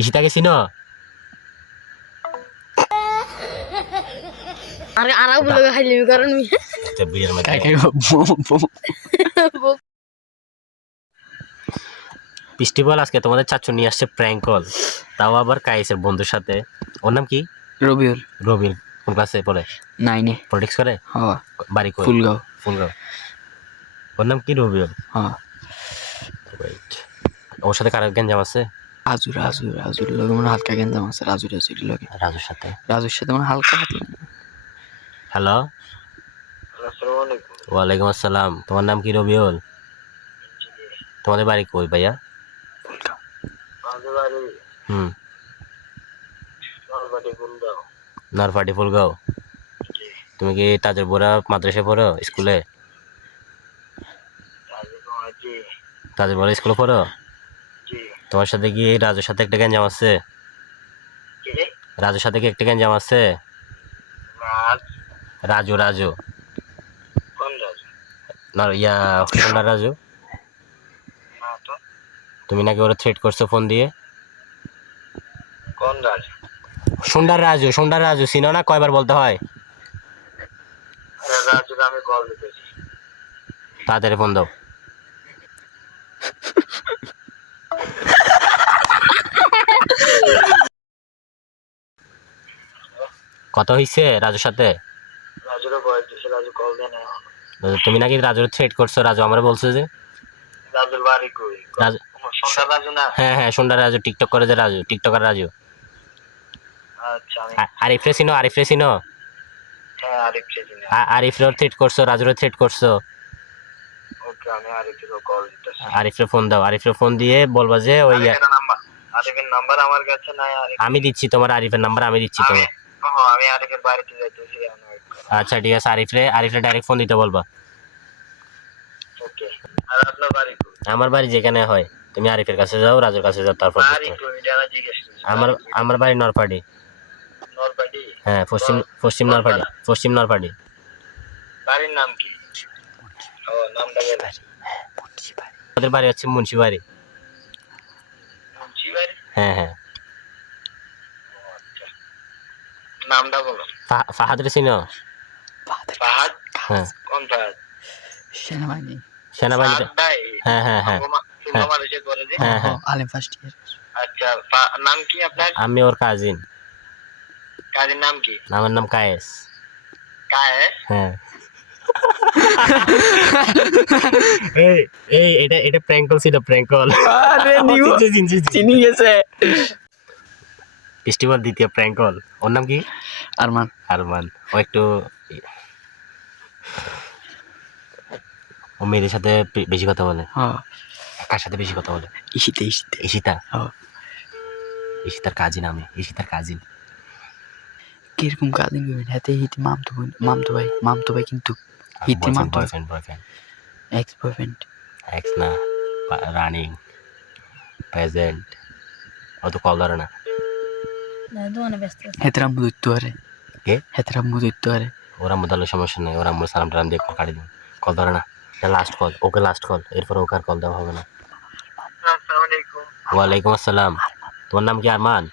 ঈশিতাকে চিনো? আরে আরাও বলে খাইলিমি কারণ বিয়ের মধ্যে বৃষ্টি বল, আজকে তোমাদের চাচু নিয়ে আসছে প্র্যাঙ্ক কল, তাও আবার কায়েসের বন্ধুর সাথে। ওর নাম কি? রবিউল। রবির। কোন ক্লাসে পড়ে? 9-এ। পলিটিক্স করে? হ্যাঁ। বাড়ি কই? ফুলগাঁও। ফুলগাঁও। ওর নাম কি? রবিউল। হ্যাঁ। ওর সাথে কার গেঞ্জাম আছে? রাজুর লগে মনে হালকা গেঞ্জাম আছে। রাজুর লগে। রাজুর সাথে মনে হালকা পাতলা। হ্যালো, ওয়ালাইকুম আসসালাম। তোমার নাম কি? রবিউল। তোমাদের বাড়ি কই ভাইয়া? হুম, নরপাটি ফুলগাঁও। তুমি কি তাজের বোরা মাদ্রাসায় পড়ো? স্কুলে তাজের বোরা স্কুলে পড়ো? তোমার সাথে কি রাজুর সাথে একটা গ্যাঞ্জাম আছে? রাজুর সাথে কি একটা গ্যাঞ্জাম আছে? রাজু না, ইয়া সোনার রাজু। তুমি নাকি ওরা থ্রেট করছো ফোন দিয়ে? সুন্দর রাজু চিনো না? কয়বার বলতে হয়? তাড়াতাড়ি ফোন দাও। কত হয়েছে রাজুর সাথে? তুমি নাকি রাজুর থ্রেট করছো? রাজু আমার বলছে যে হ্যাঁ হ্যাঁ, সুন্দর রাজু, টিকটক করে যে রাজু, টিকটকার রাজু। আরিফরে চিনো? আরিফরে থ্রেট করছো, রাজুরে থ্রেট করছো। আরিফরে ফোন দাও। আরিফরে ফোন দিয়ে বলবা যে ওই আরিফের নাম্বার আমার কাছে নাই। আমি দিচ্ছি তোমার আরিফের নাম্বার, আমি দিচ্ছি তোমার। আমি আরিফের বাড়িতে যাইতেছি। আচ্ছা ঠিক আছে, আরিফরে ডাইরেক্ট ফোন দিতে বলবা। ওকে। আর আপনার বাড়ি কই? আমার বাড়ি যেখানে হয়, তুমি আরিফের কাছে যাও, রাজুর কাছে যাও, তারপর বাড়ি কই এটা জিজ্ঞেস করছি। আমার বাড়ি নরপাড়ি। নরপাটি? হ্যাঁ, পশ্চিম নরপাড়ি। বাড়ির নাম কি? ও, নামটা বলো। আমাদের বাড়ি হচ্ছে মুন্সিবাড়ি। মুন্সিবাড়ি? হ্যাঁ হ্যাঁ। নামটা বলো। ফাহাদরে চিনো? ফাহাদ? হ্যাঁ। কোন ফাহাদ? সেনাবাহিনী। সেনাবাহিনীতে। ভাই? হ্ঁ হ্যাঁ হ্যাঁ বাংলাদেশে করে যে? হ্যাঁ হ্যাঁ। আলিম ফার্স্ট ইয়ার। আচ্ছা, নাম কি আপনার? আমি ওর কাজিন। কাজের নাম কি? আমার নাম কায়েস। কায়েস? হ্যাঁ। এটা প্র্যাঙ্ক কল ছিল, প্র্যাঙ্ক কল। আরে নিউ চিনি গেছে। ফেস্টিভাল দ্বিতীয় প্র্যাঙ্ক কল। ওর নাম কি? আরমান। ও একটু ও মেয়েদের সাথে বেশি কথা বলে। হ্যাঁ। কার সাথে বেশি কথা বলে? ঈশিতা। ঈশিতার কাজিন আমি। কিরকম কাজিন করবেন? হাতে হিতি মামতো ভাই কিন্তু হিতি মামতো বয়ফ্রেন্ড এক্স বয়ফ্রেন্ড। এক্স না, রানিং, প্রেজেন্ট। ও তো কল ধরে না। হেতরাম বুঝতে পারে। কে? হেতরাম বুঝতে পারে। ওরা মধ্যে সমস্যা নেই, ওরা আমার সালাম টালাম দিয়ে কাটি দিন। কল ধরে না। Last call, okay last call, এরপর ওকে আর কল দেওয়া হবে না। আসসালামু আলাইকুম। ওয়ালাইকুম আসসালাম। তোমার নাম কি? আরমান।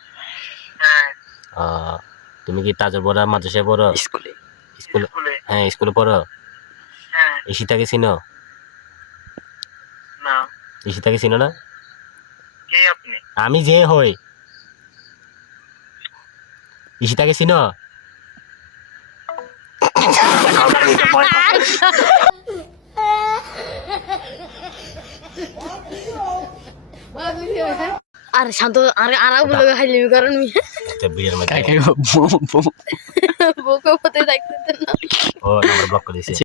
হ্যাঁ। তুমি কি তাজের বোরা মাদ্রাসায় পড়ো? স্কুলে। হ্যাঁ, স্কুলে পড়ো। হ্যাঁ। ঈশিতাকে চিনো? না। ঈশিতাকে চিনো না? কে আপনি? আমি যে হই। ঈশিতাকে চিনো? আরে শান্ত, আরে আরাও বলে খাইলিমি কারণ বিয়ের মধ্যে বউকে পথে থাকতে না। ও নাম্বার ব্লক করে দিয়েছে।